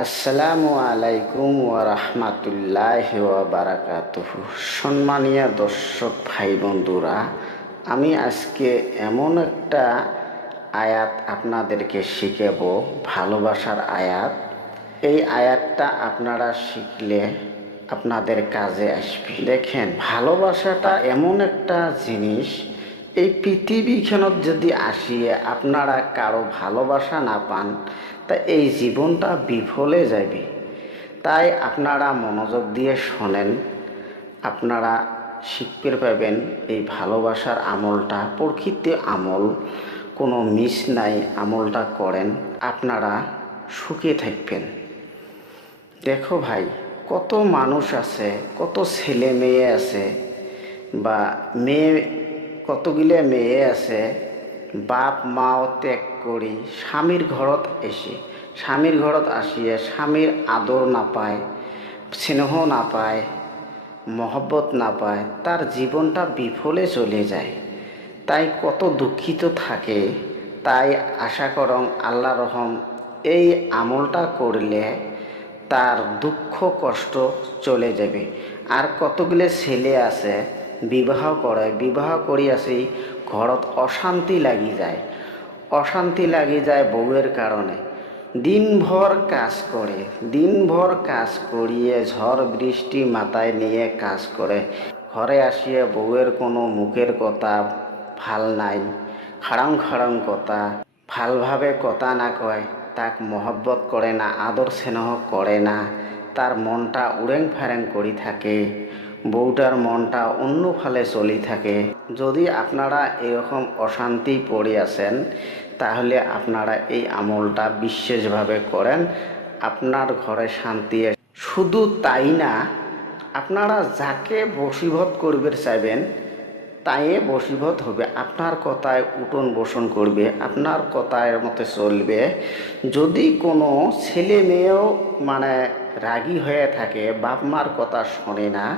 আসসালামু আলাইকুম রাহমাতুল্লাহ ওয়া বারাকাতুহু। সম্মানীয় দর্শক ভাই বন্ধুরা, আমি আজকে এমন একটা আয়াত আপনাদেরকে শিখাব, ভালোবাসার আয়াত। এই আয়াতটা আপনারা শিখলে আপনাদের কাজে আসবে। দেখেন, ভালোবাসাটা এমন একটা জিনিস এই পৃথিবীখানত যদি আসিয়ে আপনারা কারও ভালোবাসা না পান, তা এই জীবনটা বিফলে যাবে তাই আপনারা মনোযোগ দিয়ে শোনেন, আপনারা শিখতে পাবেন এই ভালোবাসার আমলটা, প্রকৃত আমল, কোনো মিস নাই, আমলটা করেন, আপনারা সুখে থাকবেন। দেখো ভাই, কত মানুষ আছে, কত ছেলে মেয়ে আছে, বা মেয়ে কতগুলো মেয়ে আছে, বাপ মাও ত্যাগ করি, স্বামীর ঘৰত এসে, স্বামীর ঘৰত আসিয়ে স্বামীর আদর না পায়, স্নেহ না পায়, মহব্বত না পায়, তার জীবনটা বিফলে চলে যায়। তাই কত দুঃখিত থাকে, তাই আশা করং আল্লাহ রহম, এই আমলটা করলে তার দুঃখ কষ্ট চলে যাবে। আর কতগুলো ছেলে আছে বিবাহ করে বিবাহ করি আসি ঘৰত অশান্তি লাগি যায়। অশান্তি লাগি যায় বউয়ের কারণে। দিনভর কাজ করে। দিনভর কাজ করিয়ে ঝড় বৃষ্টি মাথায় নিয়ে কাজ করে। ঘরে আসিয়ে বউয়ের কোনো মুখের কথা, ভালো নাই। খাড়াং খাড়াং কথা, ভালভাবে কথা না কয়। তাক মহব্বত করে না, আদর স্নেহ করে না। তার মনটা উড়েং ফারেং করি থাকে। বউটার মনটা অন্য ফালে চলি থাকে। যদি আপনারা এরকম অশান্তি পড়ে আছেন, তাহলে আপনারা এই আমলটা বিশেষভাবে করেন। আপনার ঘরে শান্তি শুধু তাই না, আপনারা যাকে বশীভূত করবে চাইবেন, তাই বশীভূত হবে। আপনার কথায় উঠন বসন করবে, আপনার কথায় মতে চলবে। যদি কোনো ছেলে মেয়েও মানে রাগী হয়ে থাকে, বাপ মার কথা শোনে না।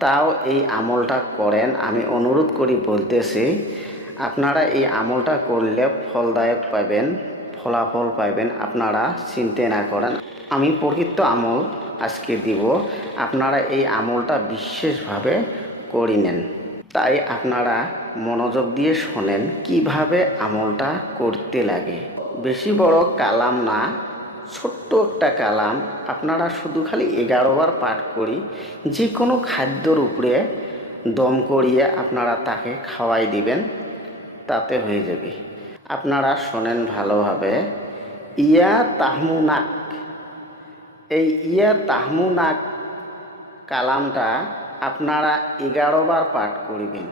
তাও এই আমলটা করেন। আমি অনুরোধ করি বলতেছি, আপনারা এই আমলটা করলে ফলদায়ক পাবেন, ফলাফল পাইবেন আপনারা চিন্তা না করেন। আমি প্রকৃত আমল আজকে দিব। আপনারা এই আমলটা বিশেষভাবে করি নেন। তাই আপনারা মনোযোগ দিয়ে শোনেন কীভাবে আমলটা করতে লাগে। বেশি বড় কালাম না। ছোট্ট একটা কালাম। আপনারা শুধু খালি এগারো বার পাঠ করি। যে কোনো খাদ্যর উপরে দম করিয়ে আপনারা তাকে খাওয়াই দিবেন, তাতে হয়ে যাবে। আপনারা শোনেন ভালোভাবে। ইয়া তাহমুনাক। এই ইয়া তাহমুনাক কালামটা আপনারা এগারো বার পাঠ করবেন।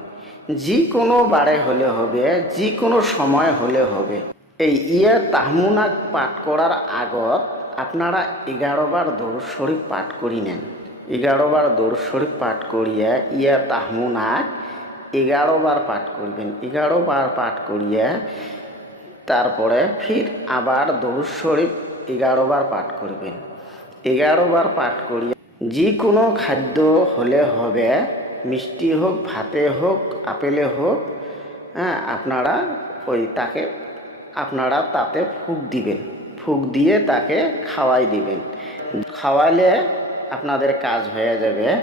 যে কোনো বারে হলে হবে যে কোনো সময় হলে হবে। এই ইয়া তাহমুনাক পাঠ করার আগত আপনারা এগারো বার দৌড় শরীফ পাঠ করি নেন। এগারো বার দৌড় শরীফ পাঠ করিয়া ইয়া তাহমুনাক এগারো বার পাঠ করবেন এগারো বার পাঠ করিয়া তারপরে ফির আবার দরুদ শরীফ এগারো বার পাঠ করবেন এগারো বার পাঠ করিয়া যে কোনো খাদ্য হলে হবে, মিষ্টি হোক ভাতে হোক আপেলে হোক হ্যাঁ আপনারা ওই তাকে আপনারা তাতে ফুক দিবেন। ফুক দিয়ে তাকে খাওয়াই দিবেন। খাওয়াইলে আপনাদের কাজ হয়ে যাবে।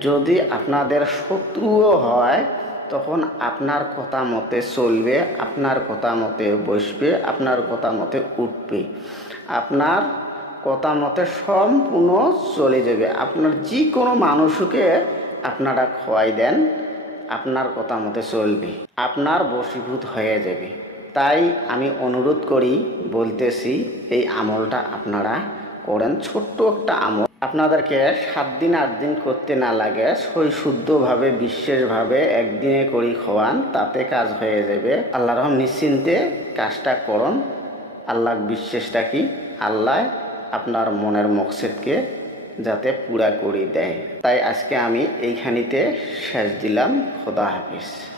যদি আপনাদের শত্রুও হয়, তখন আপনার কথা মতে চলবে, আপনার কথা মতে বসবে, আপনার কথা মতে উঠবে। আপনার কথা মতে সম্পূর্ণ চলে যাবে। আপনার যে কোনো মানুষকে আপনারা খোয়াই দেন, আপনার কথা মতে চলবে। আপনার বশীভূত হয়ে যাবে। তাই আমি অনুরোধ করি, বলতেছি এই আমলটা আপনারা করেন। ছোট্ট একটা আমল। আপনাদেরকে সাত দিন, আট দিন করতে না লাগে, সই শুদ্ধভাবে, বিশেষভাবে একদিনে করি খাওয়ান, তাতে কাজ হয়ে যাবে। আল্লাহ রহম নিশ্চিন্তে কাজটা করুন। আল্লাহ বিশ্বাসটা কি? আল্লাহ আপনার মনের মকসেদকে যাতে পুরা করে দেয়। তাই আজকে আমি এইখানিতে শেষ দিলাম। খোদা হাফিজ।